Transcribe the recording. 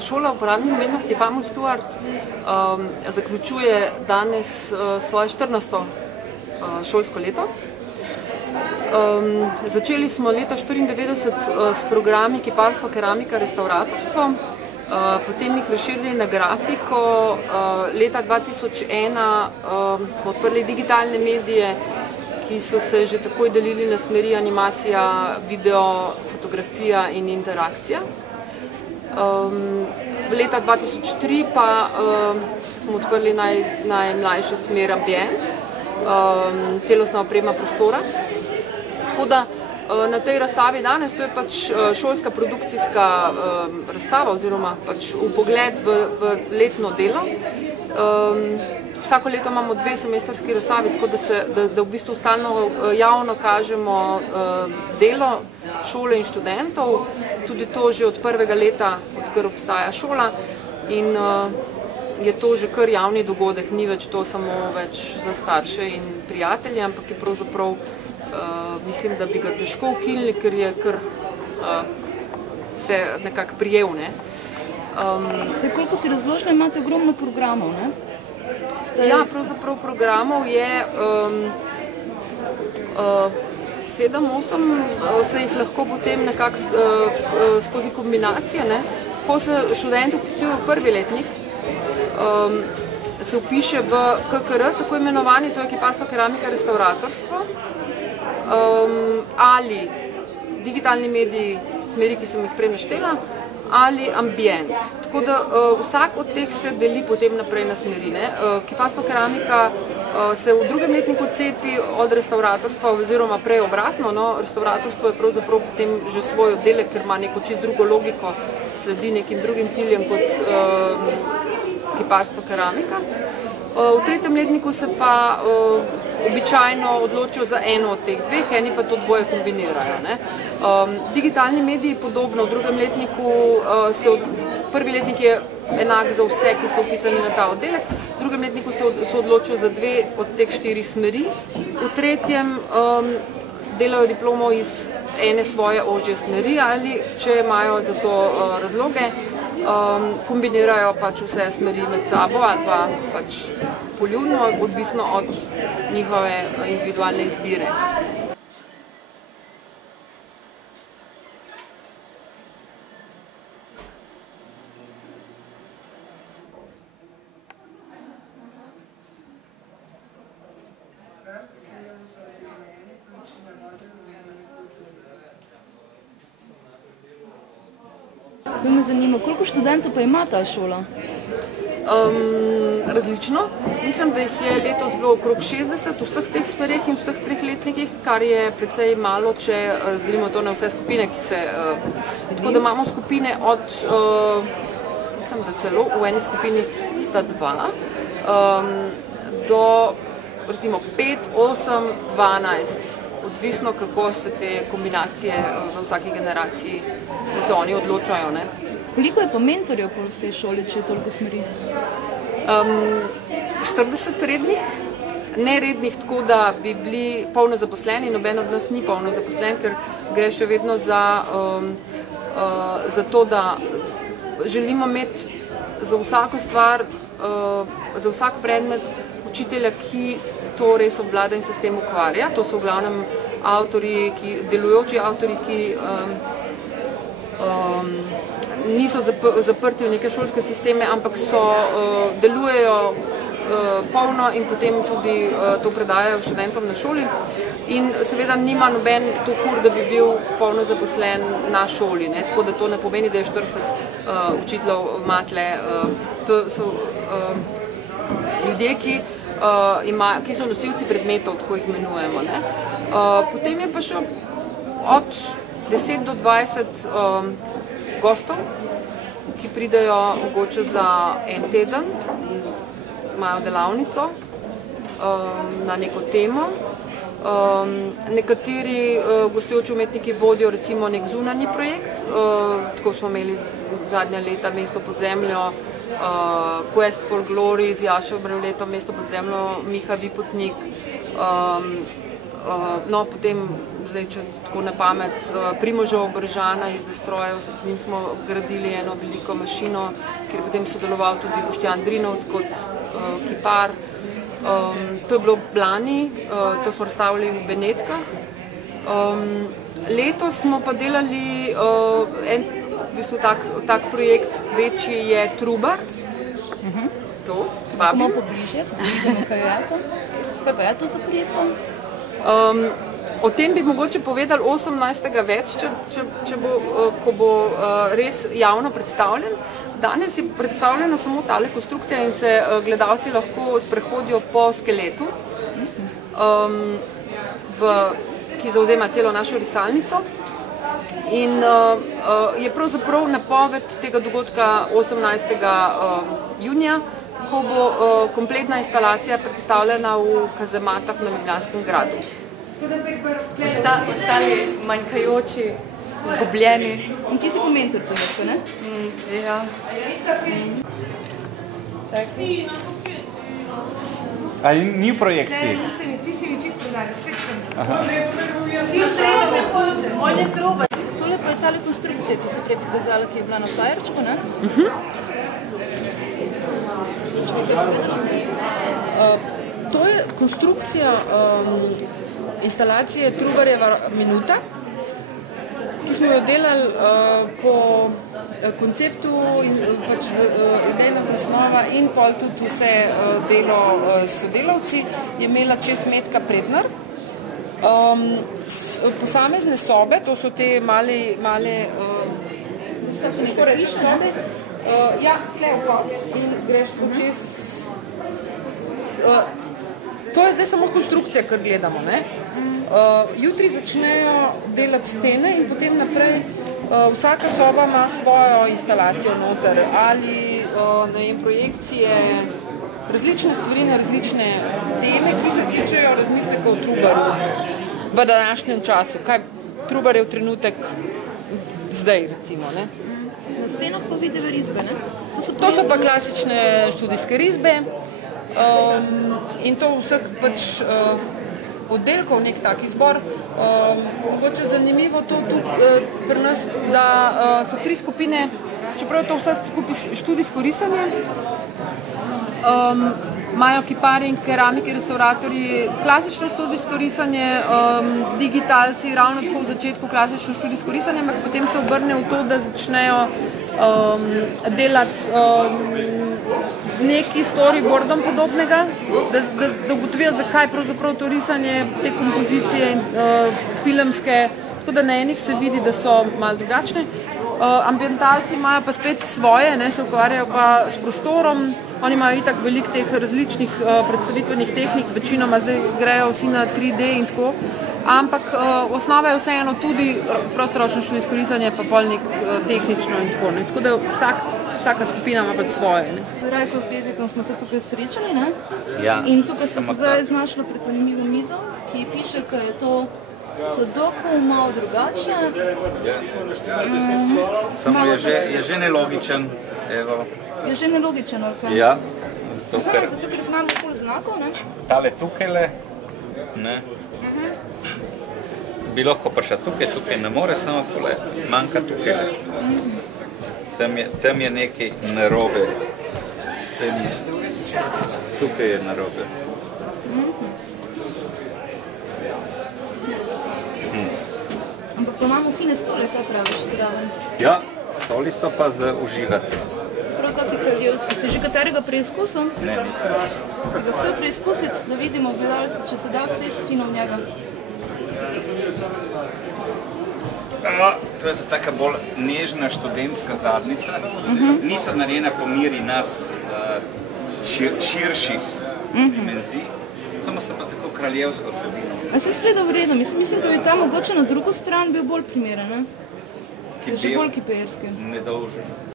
Šola uporabnih umetnosti Famulus Stuart zaključuje danes svoje 14. šolsko leto. Začeli smo leta 1994 s programi kiparstvo, keramika, restavratorstvo, potem jih razširili na grafiko. Leta 2001 smo odprli digitalne medije, ki so se že takoj delili na smeri animacija, video, fotografija in interakcija. Leta 2003 pa smo odprli najmlajšo smer ambient, celostna oprema prostora. Tako da na tej razstavi danes, to je pač šolska produkcijska razstava oziroma pač vpogled v letno delo. Vsako leto imamo 2 semestrski razstavi, tako da v bistvu stalno javno kažemo delo šole in študentov, tudi to že od prvega leta, odkar obstaja šola, in je to že kar javni dogodek, ni več to samo več za starše in prijatelje, ampak je pravzaprav, mislim, da bi ga težko ukinili, ker je kar se nekako prijel, ne. Zdaj, koliko si razložila, imate ogromno programov, ne? Ja, pravzaprav programov je 7-8, se jih lahko potem nekako skozi kombinacije, ne. Ko se študenti vpisujejo v prvi letnik, se vpiše v KKR, tako imenovani, to je kiparstvo, keramika, restavratorstvo, ali digitalni mediji, smeri, ki sem jih prej naštela, ali ambient. Tako da vsak od teh se deli potem naprej na smeri. Kiparstvo, keramika se v drugem letniku cepi od restavratorstva oziroma prej obratno. Restavratorstvo je pravzaprav potem že svoj oddelek, ker ima neko čisto drugo logiko, sledi nekim drugim ciljem kot kiparstvo, keramika. V tretjem letniku se pa običajno odločijo za eno od teh dveh, eni pa to dvoje kombinirajo. Digitalni mediji podobno, v drugem letniku prvi letnik je enak za vse, ki so vpisani na ta oddelek, v drugem letniku se odločijo za 2 od teh 4 smeri, v tretjem delajo diplomo iz ene svoje ožje smeri ali, če imajo za to razloge, kombinirajo pač vse smeri med sabo ali pa pač poljubno, odvisno od njihove individualne izbire. To me zanima, koliko študentov pa ima ta šola? Različno. Mislim, da jih je letos bilo okrog 60 v vseh teh smereh in vseh 3 letnikih, kar je precej malo, če razdelimo to na vse skupine, ki se... Tako da imamo skupine od, mislim, da celo v eni skupini sta 2, do recimo 5, 8, 12, odvisno kako se te kombinacije v vsaki generaciji, ko se oni odločajo. Koliko je pa mentorjev v tej šoli, če je toliko smeri? 40 rednih, nerednih, tako da bi bili polno zaposleni, noben od nas ni polno zaposlen, ker gre še vedno za to, da želimo imeti za vsako stvar, za vsak predmet učitelja, ki to res obvlada in se s tem ukvarja. To so v glavnem delujoči avtorji, ki niso zaprti v neke šolske sisteme, ampak delujejo polno in potem tudi to predajajo študentom na šoli. In seveda nima noben to kur, da bi bil polno zaposlen na šoli. Tako da to ne pomeni, da je 40 učiteljev matle. To so ljudje, ki so nosilci predmetov, tako jih imenujemo. Potem je pa še od 10 do 20 gostov, ki pridejo mogoče za en teden, imajo delavnico na neko temo. Nekateri gostujoči umetniki vodijo recimo nek zunanji projekt, tako smo imeli zadnja leta Mesto pod zemljo, Quest for Glory z Jašo Brevleto, Mesto pod zemljo Miha Vipotnik, no potem zdaj, če tako na pamet, Primoža Obrežana iz Destrojev, z njim smo gradili eno veliko mašino, kjer je potem sodeloval tudi Boštjan Drinovc kot kipar. To je bilo lani, to smo razstavili v Benetkah. Letos smo pa delali en v bistvu tak projekt, večji je Trubar. To, vabim. Malo pobliže, da vidimo, kaj je to. Kaj pa je to za projektom? O tem bi mogoče povedali 18. več, ko bo res javno predstavljen. Danes je predstavljena samo tale konstrukcija in se gledalci lahko sprehodijo po skeletu, ki zauzema celo našo risalnico. In je pravzaprav napoved tega dogodka 18. junija, ko bo kompletna instalacija predstavljena v kazematah na Ljubljanskem gradu. Ostali manjkajoči, zgubljeni. In ti si po mentorcu, ne? Ja. A ni v projekciji? Ti si mi čisto dališ, spet sem. Tole pa je tale konstrukcija, ki si prej pokazala, ki je bila na flajerčku, ne? To je konstrukcija instalacije Trubarjeva minuta, ki smo jo delali po konceptu in pač idejna zasnova in pol tudi vse delo s sodelavci je imela Metka Prednar. Posamezne sobe, to so te male sobe, ja, tle in greš počez. To je zdaj samo konstrukcija, kar gledamo, ne? Jutri začnejo delati stene in potem naprej vsaka soba ima svojo instalacijo noter ali projekcije, različne stvari na različne teme, ki se tičejo razmisleka o Trubarju v današnjem času. Kaj Trubar je v trenutek zdaj, recimo, ne? Na stenah pa videve risbe, ne? To so pa klasične študijske risbe in to vseh pač oddelkov nek tak izbor. Mogoče zanimivo to tudi pri nas, da so 3 skupine, čeprav je to vse skupaj študijsko risanje, imajo kiparji in keramiki, restauratorji klasično študijsko risanje, digitalci ravno tako v začetku klasično študijsko risanje, ampak potem se obrne v to, da začnejo delati neki storyboardom podobnega, da ugotovijo, zakaj pravzaprav to risanje, te kompozicije in filmske, tako da na enih se vidi, da so malo drugačne. Ambientalci imajo pa spet svoje, ne, se ukvarjajo pa s prostorom, oni imajo itak veliko teh različnih predstavitvenih tehnik, večinoma zdaj grejo vsi na 3D in tako, ampak osnova je vseeno tudi prostoročno študijsko risanje, pa pol nek tehnično in tako, ne, tako da vsaka skupina ima pač svoje, ne. Z Rajko Pezikom smo se tukaj srečali, ne? Ja. In tukaj smo se zdaj znašli pred zanimivo mizo, ki piše, da je to Sodoku malo drugače. Samo je že nelogičen, evo. Je že nelogičen, ali kaj? Ja, zato ker imamo ful znakov, ne? tale tukajle, ne, bi lahko prišla tukaj ne more, samo tole manjka tukajle. Tam je nekaj narobe, tukaj je narobe. Ampak pa imamo fine stole, kaj praviš zraven? Ja, stoli so pa za uživati. Prav taki kraljevski. Si že katerega preizkusil? Ne, mislim. Bi ga hotel preizkusiti, da vidimo gledalce, če se da vse fino v njega. To je za taka bolj nežna študentska zadnica. Niso narejena po miri nas širših dimenzij, samo se pa tako kraljevsko vsebino. A se skleda v redu, mislim, da bi ta mogoče na drugo stran bil bolj primeren, ne? Že bolj kiperski. Nedolžen.